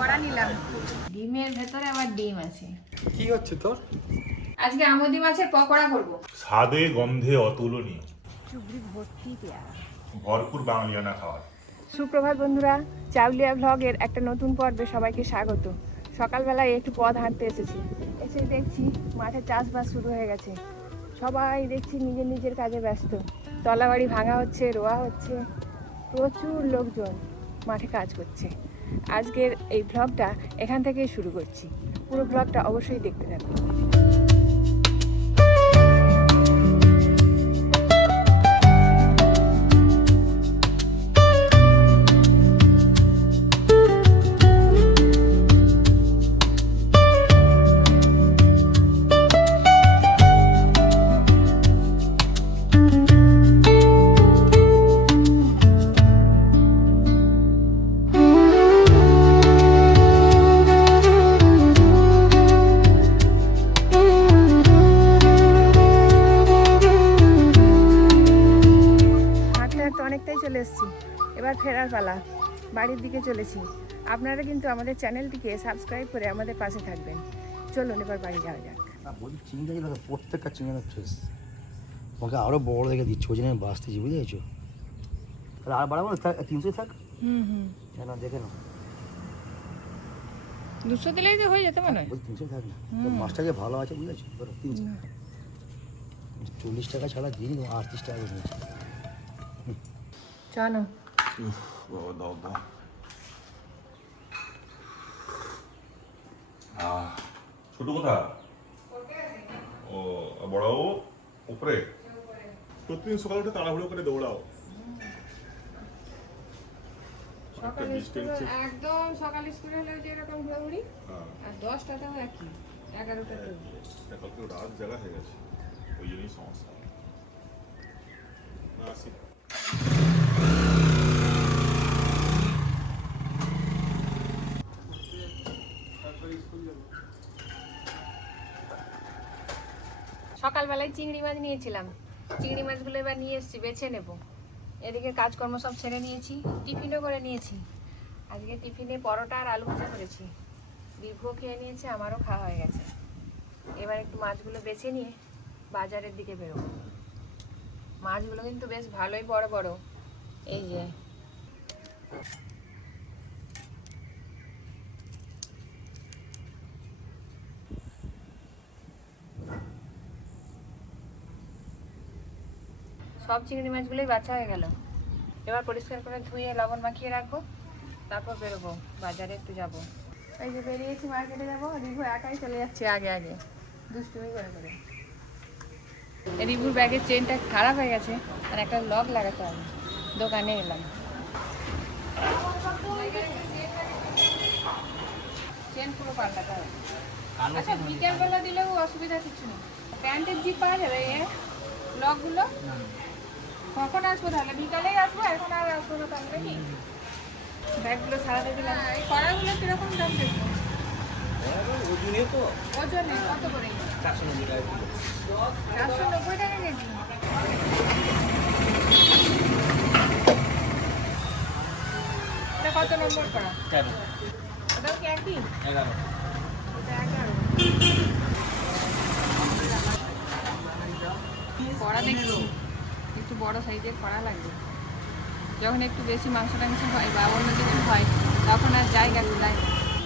কড়া নিলাম। ডিমের ভেতরে আবার ডিম আছে। কি হচ্ছে তোর? আজকে আমুদি মাছের পকোড়া করব। স্বাদে গন্ধে অতুলনীয়, চুবড়ি ভর্তি পেয়ারা, ভরপুর বাঙালিয়ানা খাবার। সুপ্রভাত বন্ধুরা, চাউলিয়া ভ্লগের একটা নতুন পর্বে সবাইকে স্বাগত। সকালবেলায় একটু পথ হাঁটতে এসেছি, এসে দেখছি মাঠে চাষবাস শুরু হয়ে গেছে। সবাই দেখছি নিজের নিজের কাজে ব্যস্ত। তলাবাড়ি ভাঙা হচ্ছে, রোয়া হচ্ছে, প্রচুর লোকজন মাঠে কাজ করছে। আজকের এই ভ্লগটা এখান থেকেই শুরু করছি। পুরো ভ্লগটা অবশ্যই দেখতে থাকুন। অনেকটাই চলে এসেছি, এবার ফেরার পালা। বাড়ির দিকে চলেছি। আপনারা কিন্তু আমাদের চ্যানেলটিকে সাবস্ক্রাইব করে আমাদের পাশে থাকবেন। চলুন এবার বাড়ি যাওয়া যাক। বলছি চিংড়ি দেখো, প্রত্যেকটা চিংড়ি ফ্রেশ। তোমাকে আরও বড় দেখে দিচ্ছি, ওই জন্য আমি বাঁচতেছি, বুঝেছো? তাহলে আর বাড়াবো না, 300 থাক। কেন দেখে নাও, 200 দিলেই তো হয়ে যেতে মনে হয়। 300 থাক না, মাছটা যে ভালো আছে, বুঝেছো? 300 40 টাকা ছাড়া দিন, 38 টাকা নিয়েছি। চলো বাবা দাও দাও। ছোট কথা ও বড়াও উপরে প্রতিদিন সকালে উঠে তাড়াহুড়ো করে দৌড়াও। একদম সকাল স্কুলে হলে যেরকম ঘুরি, আর 10টাতেও একই, 11টাতেও। কালকে রাত জায়গা হয়ে গেছে, ওই জন্যই সমস্যা। আসি। সকালবেলায় চিংড়ি মাছ নিয়েছিলাম, চিংড়ি মাছগুলো এবার নিয়ে এসেছি, বেছে নেব। এদিকে কাজকর্ম সব ছেড়ে নিয়েছি, টিফিনও করে নিয়েছি। আজকে টিফিনে পরোটা আর আলু ভাজা করেছি। দীর্ঘ খেয়ে নিয়েছে, আমারও খাওয়া হয়ে গেছে। এবার একটু মাছগুলো বেছে নিয়ে বাজারের দিকে বেরোবো। মাছগুলো কিন্তু বেশ ভালোই বড় বড়। এই যে সব চিংড়ি মাছগুলোই বাছা হয়ে গেল। এবার পরিষ্কার করে ধুয়ে লবণ মাখিয়ে রাখবো, তারপর বেরোবো, বাজারে একটু যাবো। এই যে বেরিয়েছি, মার্কেটে যাবো। রিভু একাই চলে যাচ্ছে আগে আগে, দুষ্টুমি করে করে। রিভুর ব্যাগের চেনটা খারাপ হয়ে গেছে, আর একটা লক লাগাতে হবে। দোকানে এলাম, চেন পুরো পাল্টাতে হবে। আচ্ছা, বিকেলবেলা দিলেও অসুবিধা কিছু নেই। প্যান্টের জিপ পাওয়া যাবে এর লকগুলো? কখন আসবো তাহলে? বিকালেই আসবো, এখন আর আসবো না তাহলে নাকি? ব্যাগগুলো সারাতে দিলাম। এই কড়াগুলো কিরকম দাম দেখবো? ওজনে কত করে? 490 টাকা কেজি। এটা কত নম্বর করা? ওটাও কি একই? 11। এটা 11। কড়া দেখছি, একটু বড় সাইজের কড়া লাগবে। যখন একটু বেশি মাংস টাংস হয় বা অন্য কিছু হয়, তখন আর জায়গা কুলায়।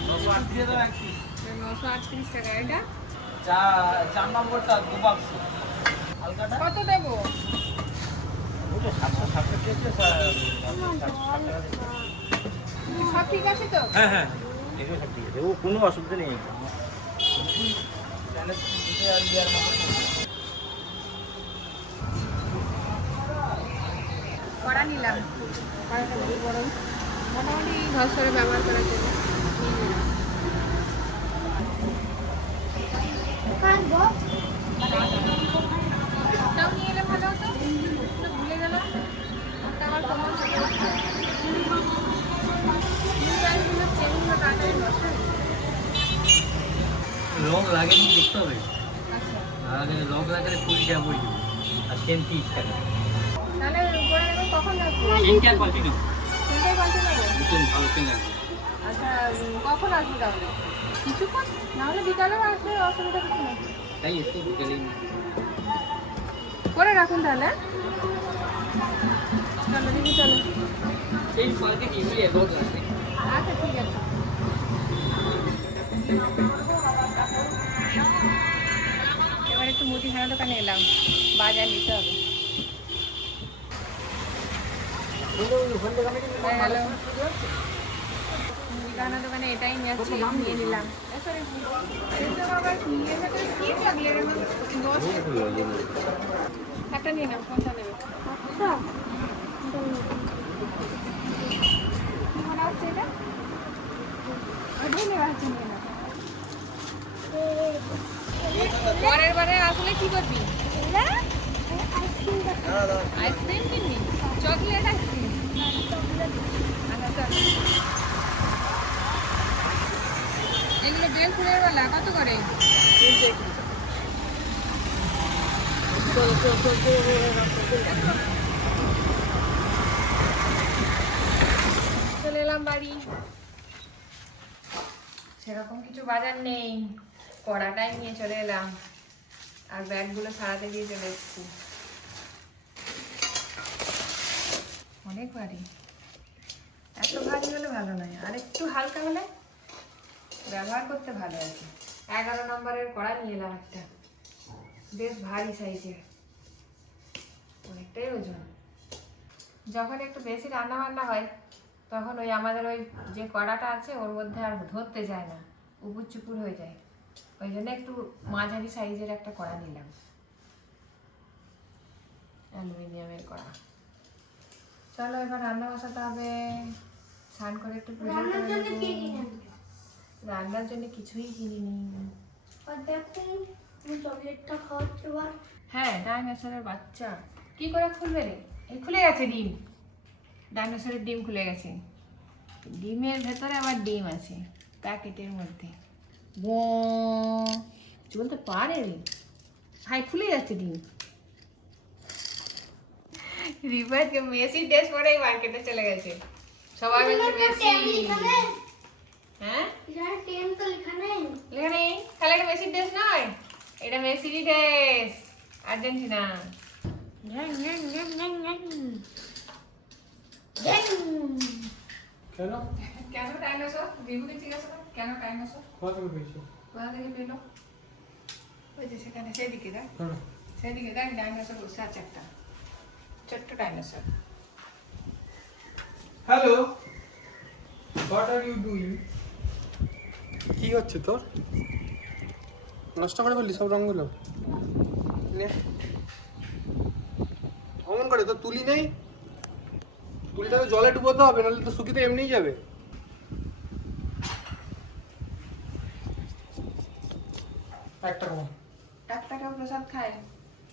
938 টাকা। এটা 4 নম্বরটা 2 বাক্স। কত দেবো? সব ঠিক আছে তো? হ্যাঁ হ্যাঁ, এগুলো সব ঠিক আছে, ও কোনো অসুবিধা নেই। কড়া নিলাম, কড়াটা বেশি বড়, মোটামুটি ঘর সরে ব্যবহার করার জন্য। ওটাও নিয়ে এলে ভালো হতো, ভুলে গেলাম। ওটা আমার কমন চেনগুলো তাড়াতাড়ি নষ্ট হয়ে যায়। লং লাগেনি দেখতে হবে, আচ্ছা, আর লং লাগালে 20 টাকা পড়ে যাবে, আর চেন 30 টাকা। তাহলে উপরে নেবে কখন রাখবো? চেনটা কোয়ালিটি নেব, চেনটাই পাল্টে নেবো। চেন ভালো চেন লাগবে। আচ্ছা কখন আসবো তাহলে? কিছুক্ষণ, নাহলে বিকালেও আসলে অসুবিধা কিছু নেই। তাই একটু বিকেলেই করে রাখুন তাহলে। চলো দিদি চলো। সেই পার্কে কি মিলে বহুত আছে আচ্ছা ঠিক আছে। এবার একটু মুদিখানা দোকানে এলাম, বাজার নিতে হবে। হ্যালো, মুদিখানা দোকানে এটাই নিয়ে নিলাম। একটা নিয়ে নাও, কোনটা নেবে? আচ্ছা মনে হচ্ছে এটা ধন্যবাদ। নিয়ে নাও। পরের বারে আসলে কি করবি? আইসক্রিম কিনবি? Chocolate ice cream? আচ্ছা চল। এগুলো বেল ফুলের বেলা কত করে? চলে এলাম বাড়ি। সেরকম কিছু বাজার নেই, কড়াটাই নিয়ে চলে এলাম আর ব্যাগগুলো সারাতে দিয়ে চলে এসেছি। অনেক ভারী, এত ভারী হলে ভালো নয়, আর একটু হালকা হলে ব্যবহার করতে ভালো আছে। 11 নম্বরের কড়া নিয়ে এলাম একটা, বেশ ভারী সাইজের, অনেকটাই ওজন। যখন একটু বেশি রান্না বান্না হয় তখন ওই আমাদের ওই যে কড়াটা আছে ওর মধ্যে আর ধরতে যায় না, উপুর চুপুর হয়ে যায়। ওই জন্য একটু মাঝারি সাইজের একটা কড়া নিলাম, অ্যালুমিনিয়ামের কড়া। চলো এবার রান্না বসাতে হবে। স্নান করে একটু পুজো করে নেবো। রান্নার জন্য কিছুই কিনিনি। হ্যাঁ, ডাইনোসরের বাচ্চা কি করে খুলবে রে? এই খুলে গেছে ডিম, ডাইনোসরের ডিম খুলে গেছে। ডিমের ভেতরে আবার ডিম আছে প্যাকেটের মধ্যে। বলতে পারে রে ভাই, খুলে যাচ্ছে ডিম। রিভারকে মেসি ড্রেস পরেই মার্কেটে চলে গেছে, সবাই বলছে মেসি। হ্যাঁ লেখা নেই, তাহলে এটা মেসির ড্রেস নয়, এটা মেসিরই ড্রেস, আর্জেন্টিনা। কেন কেন ডাইনোসর? বিভুকে জিজ্ঞাসা কর কেন ডাইনোসর কোথা থেকে পেয়েছো? কোথা থেকে পেলো? ওই যে সেখানে, সেদিকে দেখ, সেদিকে দেখ, ডাইনোসর বসে আছে একটা ছোট্ট dinosaur. Hello, what are you doing? কি হচ্ছে তোর? নষ্ট করে ফেললি সব রঙগুলো? নে অমন করে তো তুলি নেই, তুলিটাকে জলে ডুবোতে হবে, নাহলে তো শুকিয়ে এমনিই যাবে। একটা কম একটা কেউ প্রসাদ খায়,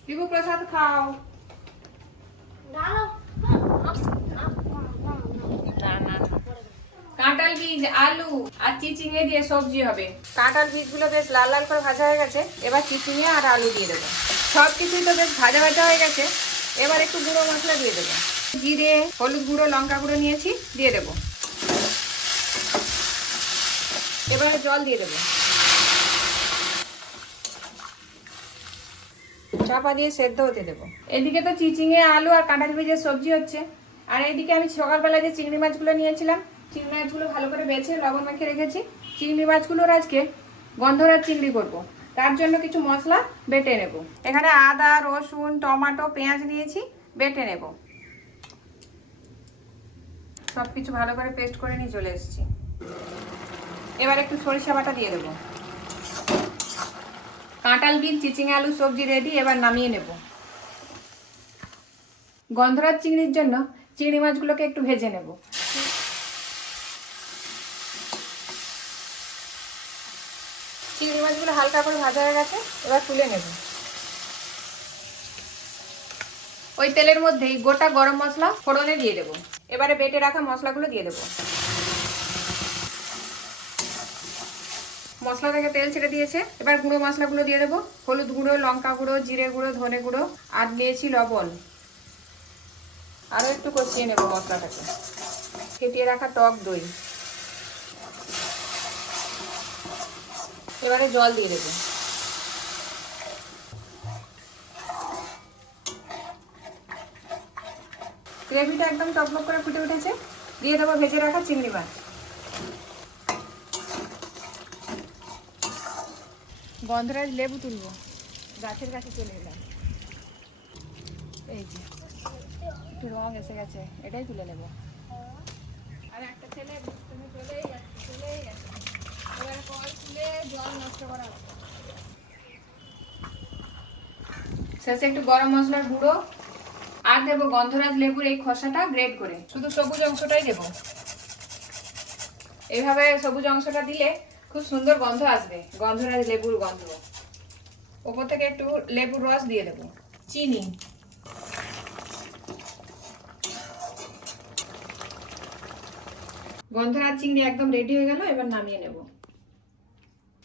বিভু প্রসাদ খাও। কাঁঠাল বীজ, আলু আর চিচিঙে দিয়ে সবজি হবে। কাঁঠাল বীজগুলো বেশ লাল লাল করে ভাজা হয়ে গেছে, এবার চিচিঙে আর আলু দিয়ে দেবো। সব কিছুই তো বেশ ভাজা ভাজা হয়ে গেছে, এবার একটু গুঁড়ো মশলা দিয়ে দেবো। জিরে, হলুদ গুঁড়ো, লঙ্কা গুঁড়ো নিয়েছি, দিয়ে দেবো। এবারে জল দিয়ে দেবো, চাপা দিয়ে সেদ্ধ হতে দেবো। এদিকে তো চিচিঙে আলু আর কাঁঠাল বীজের সবজি হচ্ছে, আর এদিকে আমি সকালবেলা যে চিংড়ি মাছগুলো নিয়েছিলাম, চিংড়ি মাছগুলো ভালো করে বেছে লবণ মাখিয়ে রেখেছি। চিংড়ি মাছগুলোর আজকে গন্ধরাজ চিংড়ি করব, তার জন্য কিছু মশলা বেটে নেব। এখানে আদা, রসুন, টমেটো, পেঁয়াজ নিয়েছি, বেটে নেব। সব কিছু ভালো করে পেস্ট করে নিয়ে চলে এসেছি। এবার একটু সরিষা বাটা দিয়ে দেবো। কাঁঠাল বীজ, চিচিঙে আলু সবজি রেডি, এবার নামিয়ে নেব। গন্ধরাজ চিংড়ির জন্য চিংড়ি মাছগুলোকে একটু ভেজে নেব। চিংড়ি মাছগুলো হালকা করে ভাজা হয়ে গেছে, এবার তুলে নেব। ওই তেলের মধ্যেই গোটা গরম মশলা ফোড়নে দিয়ে দেবো। এবারে বেটে রাখা মশলাগুলো দিয়ে দেবো। মশলা থেকে তেল ছেড়ে দিয়েছে, এবার গুঁড়ো মশলাগুলো দিয়ে দেবো। হলুদ গুঁড়ো, লঙ্কা গুঁড়ো, জিরে গুঁড়ো, ধনে গুঁড়ো, আর দিয়েছি লবণ। আরও একটু কষিয়ে নেব মশলাটাকে। ফেটিয়ে রাখা টক দই, এবারে জল দিয়ে দেবো। গ্রেভিটা একদম টকবক করে ফুটে উঠেছে, দিয়ে দেবো ভেজে রাখা চিংড়ি মাছ। গন্ধরাজ লেবু তুলবো, গাছের কাছে চলে এলাম। এই যে একটু রং এসে গেছে, এটাই তুলে নেব। আর একটা ছেলে তুমি চলেই যাচ্ছে। এবার কল তুলে জল নষ্ট করা হবে। শেষে একটু গরম মশলার গুঁড়ো আর দেবো গন্ধরাজ লেবুর এই খোসাটা গ্রেট করে, শুধু সবুজ অংশটাই দেবো। এইভাবে সবুজ অংশটা দিলে খুব সুন্দর গন্ধ আসবে, গন্ধরাজ লেবুর গন্ধ। ওপর থেকে একটু লেবুর রস দিয়ে দেবো, চিনি, গন্ধরাজ চিংড়ি একদম রেডি হয়ে গেল। এবার নামিয়ে নেব।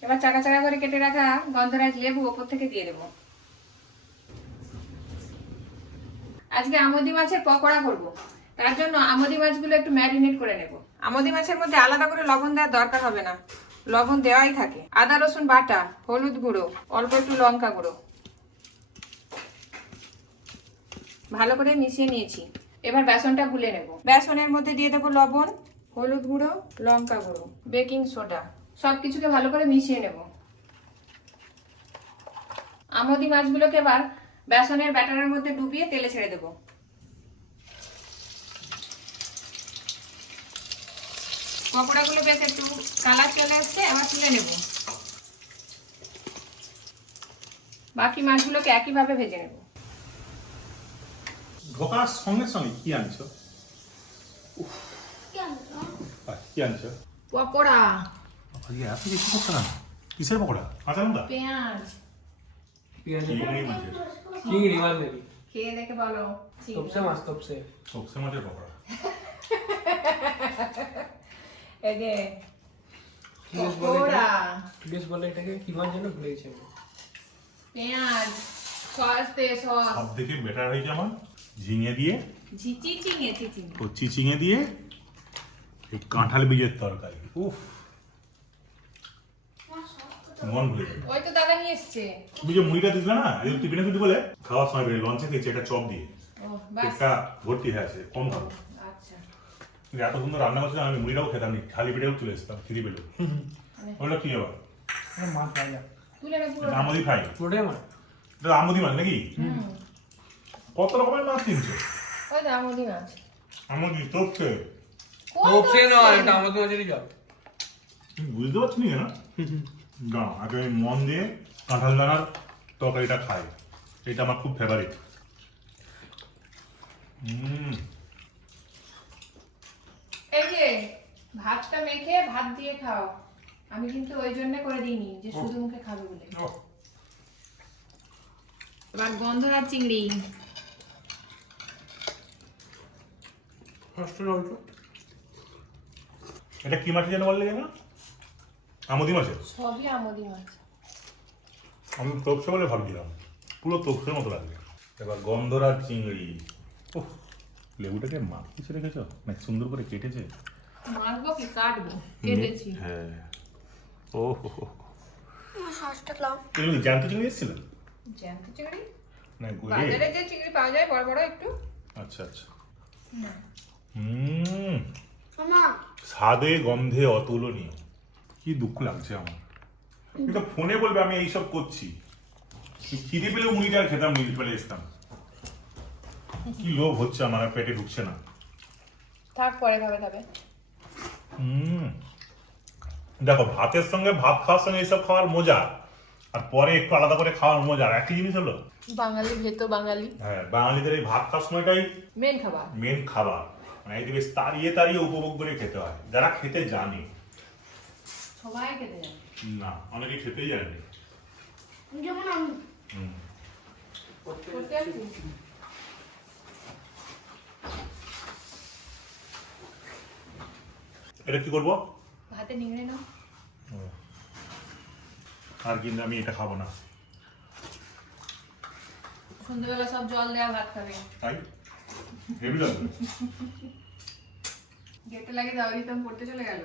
এবার চাকা চাকা করে কেটে রাখা গন্ধরাজ লেবু ওপর থেকে দিয়ে দেবো। আজকে আমোদি মাছের পকোড়া করব, তার জন্য আমোদি মাছগুলো একটু ম্যারিনেট করে নেব। আমোদি মাছের মধ্যে আলাদা করে লবণ দেওয়ার দরকার হবে না, লবণ দেওয়াই থাকে। আদা রসুন বাটা, হলুদ গুঁড়ো, অল্প একটু লঙ্কা গুঁড়ো ভালো করে মিশিয়ে নিয়েছি। এবার বেসনটা গুলে নেব। বেসনের মধ্যে দিয়ে দেবো লবণ, হলুদ গুঁড়ো, লঙ্কা গুঁড়ো, বেকিং সোডা, সবকিছুকে ভালো করে মিশিয়ে নেব। আমোদি মাছগুলোকে এবার বেসনের ব্যাটারের মধ্যে ডুবিয়ে তেলে ছেড়ে দেব। পকোড়াগুলো বেশ একটু কালার চলে এসছে, এবার তুলে নেব। বাকি মাছগুলোকে একইভাবে ভেজে নেব। ঢোকার সঙ্গে সঙ্গে কি আনছো? কি আনছো? পকোড়া, আজকে এত বেশি করছো না? কিসের পকোড়া? কাঁচা লঙ্কা? পেঁয়াজ, চিংড়ি মাছের। চিংড়ি মাছ নাকি? খেয়ে দেখে বলো। তপসে মাছ, তপসে সবসে মাছের পকোড়া। এই যে কি বেশ বলে পকোড়া, কি বেশ বলে এটাকে কি মাছ যেন ভুলে গেছি আমি। পেঁয়াজ, সস দে, সস, সব থেকে বেটার হয়েছে আমার ঝিঙে দিয়ে, চিচিঙে। ও চিচিঙে দিয়ে এই কাঁঠাল বীজের তরকারি। উফ, মন ভুলে যাবে। ওই তো দাদা নিয়ে এসছে। তুমি যে মুড়িটা দিলে না, এই টিফিনে শুধু বলে খাওয়ার সময় বেরিয়ে লঞ্চে খেয়েছি এটা চপ দিয়ে, ও বাস, পেটটা ভর্তি হয়ে আছে, কম খাবো। আচ্ছা। কিন্তু এত সুন্দর রান্না করছিলাম, আমি মুড়িটাও খেতাম নি, খালি পেটেও চলে আসতাম খিদি পেলেও। ওইটা কি আবার মাছ পাই না, তুলে না পুরো। আমদি ফ্রাই, পুরোটাই মাছ। এটা আমদি মাছ নাকি? কত রকমের মাছ কিনছো? ওই তো আমোদি মাছ। আমদি তোপকে তপসে নয়, এটা আমাদের মাছেরই জল। তুমি বুঝতে পারছি না কেন? না, আগে আমি মন দিয়ে কাঁঠাল দানার তরকারিটা খাই, এটা আমার খুব ফেভারিট। এই যে ভাতটা মেখে ভাত দিয়ে খাও, আমি কিন্তু ওই জন্য করে দিইনি যে শুধু মুখে খাবে বলে। এবার গন্ধরাজ চিংড়ি, কষ্ট না হইতো। এটা কি মাছ যেন বললে যেন? আমদি মাছের? সবই আমোদি মাছ। আমি তোপসে বলে ভাবছিলাম, পুরো তোপসের মতো লাগবে। এবার গন্ধরাজ চিংড়ি, ওহ, লেবুটাকে মাখিয়ে রেখেছো না, সুন্দর করে কেটেছে। মারবো কি কাটবো, কেটেছি। হ্যাঁ, ও হো হো, এগুলো কি জ্যান্ত চিংড়ি এসেছিল? জ্যান্ত চিংড়ি, না গুড়ে? বাজারে যে চিংড়ি পাওয়া যায় বড় বড় একটু। আচ্ছা আচ্ছা। স্বাদে গন্ধে অতুলনীয়। কি দুঃখ লাগছে আমার, কিন্তু ফোনে বলবে আমি এইসব করছি, খিদে পেলেও মুড়িটা আর খেতাম, মুড়ি ফেলে আসতাম। কি লোভ হচ্ছে আমার, আর পেটে ঢুকছে না। থাক পরে খাবে তবে। দেখো, ভাতের সঙ্গে ভাত খাওয়ার সঙ্গে এইসব খাওয়ার মজা, আর পরে একটু আলাদা করে খাওয়ার মজা আর একই জিনিস হলো। বাঙালি ভেতো বাঙালি, হ্যাঁ, বাঙালিদের এই ভাত খাওয়ার সময়টাই মেন খাবার। মেন খাবার, মানে এই বেশ তাড়িয়ে তাড়িয়ে উপভোগ করে খেতে হয়, যারা খেতে জানে। সবাই খেতে যায় না, অনেকে খেতেই জানে। যেমন আমি করতে আসছি। এটা কি করবো? ভাতে নিংড়ে নাও। আর কিন্তু আমি এটা খাবো না। সন্ধ্যেবেলা সব জল দেওয়া ভাত খাবে। তাই হেভি লাগবে। গেটে লাগে দাও, রিতম পড়তে চলে গেল।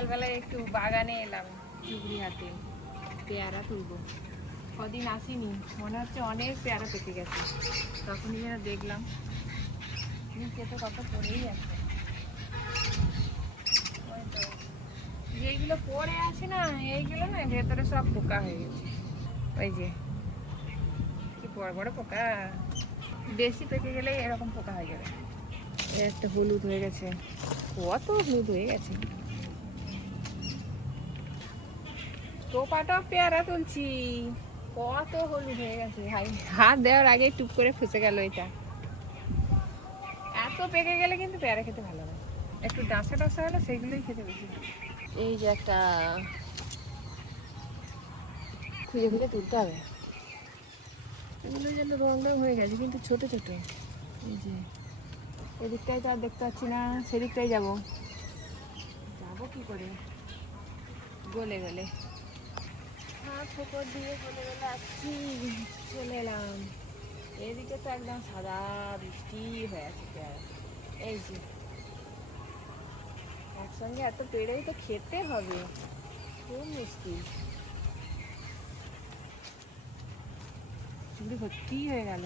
বিকেলবেলায় একটু বাগানে এলাম চুবড়ি হাতে পেয়ারা তুলবো। কদিন আসিনি, মনে হচ্ছে অনেক পেয়ারা পেকে গেছে। তখনই যেন দেখলাম নিচে তো কত পড়েই আছে। ওই তো যেগুলো পড়ে আছে না, এইগুলো না ভেতরে সব পোকা হয়ে গেছে। ওই যে কি বড় বড় পোকা, বেশি পেকে গেলেই এরকম পোকা হয়ে যাবে। একটা হলুদ হয়ে গেছে, কত হলুদ হয়ে গেছে। টোপাটা পেয়ারা তুলছি, কত হলুদ হয়ে গেছে ভাই। হাত দেওয়ার আগে টুপ করে ফুসে গেল এটা। এত পেকে গেলে কিন্তু পেয়ারা খেতে ভালো না, একটু ডাঁসা ডাঁসা হলে সেগুলোই খেতে বেশি ভালো। এই যে একটা খুঁজে খুঁজে তুলতে হবে। এগুলো যেন রং রং হয়ে গেছে কিন্তু ছোট ছোট। এই যে এদিকটায় তো আর দেখতে পাচ্ছি না, সেদিকটাই যাবো। যাবো কি করে, গলে গলে হাত ফোকর দিয়ে গলে গলে আসছি, চলে এলাম। এদিকে তো একদম সাদা বৃষ্টি হয়ে আছে পেয়ারা। এই যে একসঙ্গে এত পেড়েই তো খেতে হবে, খুব মুশকিল। চুড়ি ভর্তি হয়ে গেল।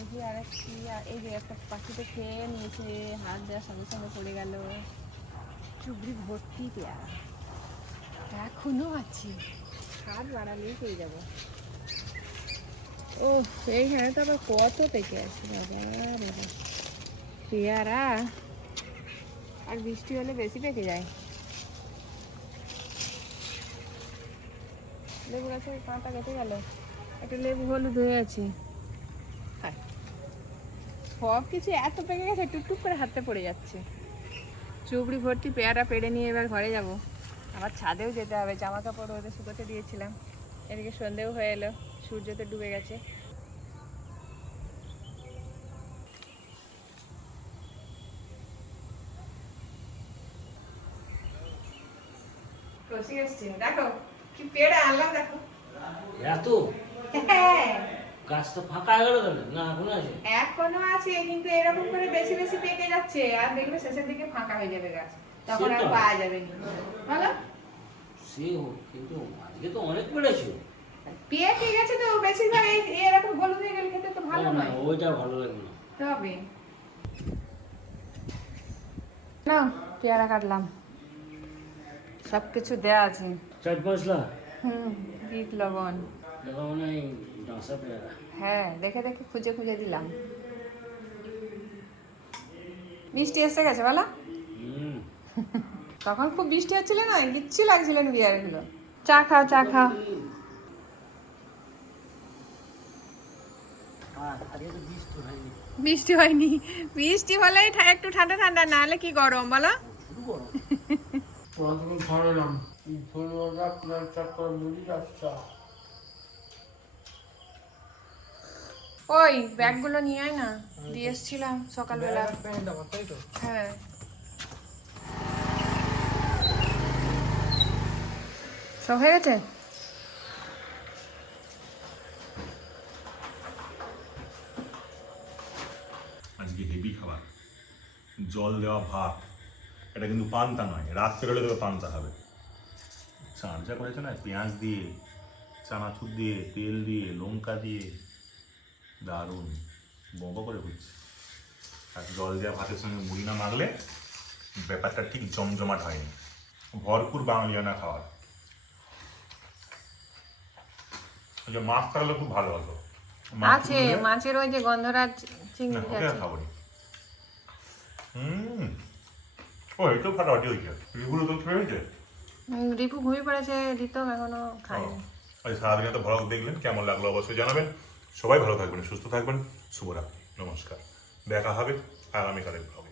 এই যে আরেকটি, এই যে একটা পাখি তো খেয়ে নিয়েছে, হাত দেওয়ার সঙ্গে সঙ্গে পড়ে গেল। চুবড়ি ভর্তি পেয়ারা এখনো আছে, হাত বাড়ালেই পেয়ে যাবো। ও এইখানে তো আবার কত পেকে আছে বাবা বাবা পেয়ারা। আর বৃষ্টি হলে বেশি পেকে যায়। লেবু গাছের পাতা কেটে গেল, একটা লেবু হলুদ হয়ে আছে। সব কিছু এত পেকে গেছে, টুকটুক করে হাতে পড়ে যাচ্ছে। চুবড়ি ভর্তি পেয়ারা পেড়ে নিয়ে এবার ঘরে যাব। আবার ছাদেও যেতে হবে, জামা কাপড় রোদে শুকোতে দিয়েছিলাম। এদিকে সন্ধেও হয়ে এলো, সূর্য তো ডুবে গেছে। দেখো কি পেয়ারা আনলাম, দেখো। এত গাছ তো ফাঁকা হয়ে গেল কেন? না এখনো আছে? এখনো আছে কিন্তু এরকম করে বেশি বেশি পেকে যাচ্ছে, আর দেখবে শেষের দিকে ফাঁকা হয়ে যাবে গাছ, তখন আর পাওয়া যাবে না। বলো সে হোক, কিন্তু আজকে তো অনেক বেড়েছে। পেকে গেছে তো বেশিরভাগ এরকম হলুদ হয়ে গেলে খেতে তো ভালো না, নয়। ওইটা ভালো লাগে না। তবে না, পেয়ারা কাটলাম, সব কিছু দেওয়া আছে। চাট মশলা, বিট লবণ, দেখা মনে হয় ডাঁসা পেয়ারা। হ্যাঁ দেখে দেখে খুঁজে খুঁজে দিলাম। বৃষ্টি এসে গেছে বলো। তখন খুব বৃষ্টি হচ্ছিল না, কিচ্ছু লাগছিল না পেয়ারাগুলো। চা খাও, চা খাও। বৃষ্টি হয়নি, বৃষ্টি হলেই একটু ঠান্ডা ঠান্ডা, না হলে কি গরম বলো। পড়াশোনা ধরলাম ধন্যবাদ আপনার চাকর মুড়ি আসছে। ওই ব্যাগগুলো নিয়ে আয় না, দিয়ে এসছিলাম সকালবেলা। তাই তো হ্যাঁ সব হয়ে গেছে। আজকে হেভি খাবার, জল দেওয়া ভাত। এটা কিন্তু পান্তা নয়, রাত্রে হলে তোকে পান্তা হবে। চাঁচা করেছে না, পেঁয়াজ দিয়ে, চানাচুর দিয়ে, তেল দিয়ে, লঙ্কা দিয়ে, দারুণ বম্ব করে হচ্ছে। আর জল দেওয়া ভাতের সঙ্গে মুড়ি না মাখলে ব্যাপারটা ঠিক জমজমাট হয়নি। ভরপুর বাঙালিয়ানা খাবার। ওই যে মাছটা হলে খুব ভালো হতো। আছে মাছের ওই যে গন্ধরাজ চিংড়ি আছে। খাবো নি। ও এটাও ফাটাফাটি হয়েছে। রিগুলো তো খেয়ে হয়েছে। রিপু ঘুমিয়ে পড়েছে, রিতম এখনো খায়নি। আজ সারাদিন এত ভ্লগ দেখলেন, কেমন লাগলো অবশ্যই জানাবেন। সবাই ভালো থাকবেন, সুস্থ থাকবেন। শুভরাত্রি, নমস্কার। দেখা হবে আগামীকালের ভ্লগে।